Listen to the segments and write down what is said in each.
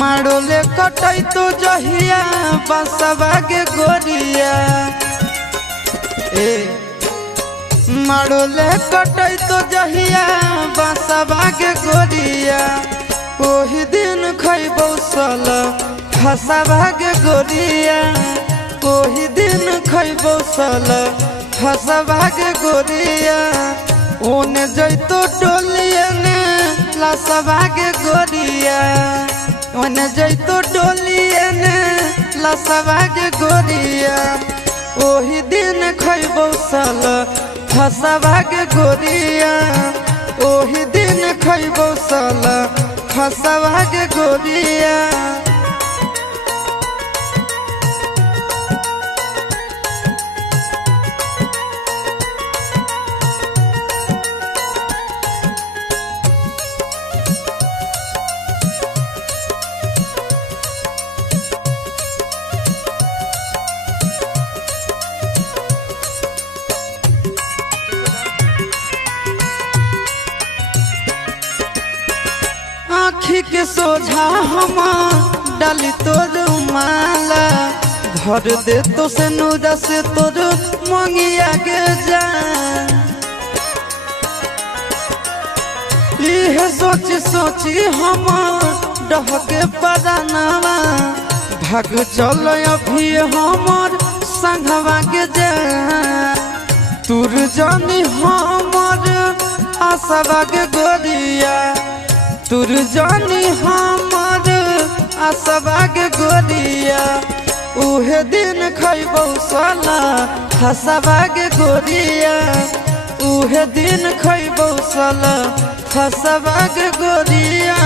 मारोले कटई तो जहिया बसवा के गोरिया मारोले कटई तो जहिया बसवा के गोरिया ओही दिन खैबौ सल फसवा के गोरिया ओही दिन खैबौ सल फसवा के गोरिया ओने जैतो डोलिया ने लसवा के गोरिया ओने जैतो डोलिया ने लसवा के गोरिया ओही दिन खैबौ सल फसवा के गोरिया ओही दिन खैबौ सल फसवा के गोरिया। आँखी के सोझा हम डाली तोर माला घर दे तो से नूरा से तोर मंगिया के जा यह सोची सोची हम डहके परानावा भाग चल अभी हमर संघवा के जा तुर जानी हमर आसवा के गोरिया तुर जानी हमर आसवा के गोरिया उहे दिन खैबौ साला फसवा के गोरिया उहे दिन खैबौ साला फसवा के गोरिया।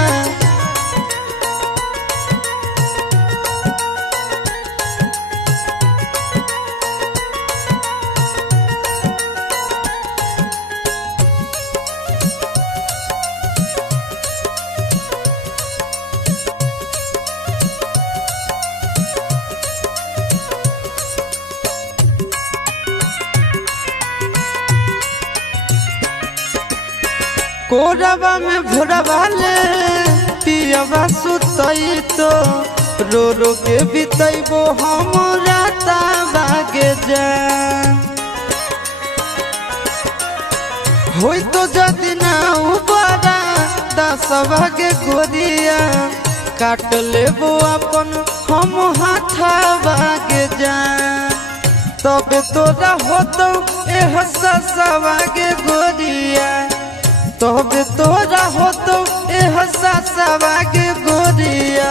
कोरबा में भोरबा ले पियबा सुतई तो रो रो के बितैबो हमरा ताबा के जान होई तो जदि ना उबारा दसवा के गोरिया काट लेबो अपन हम हाथवा के जान तबे तोरा होतो एह ससवा के गोरिया तबे तोरा होतो एह ससवा के गोरिया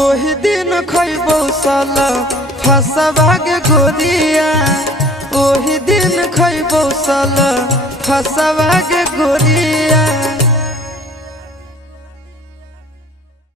ओही दिन खैबौ सल फसवा के गोरिया ओही दिन खैबौ सल फसवा के गोरिया।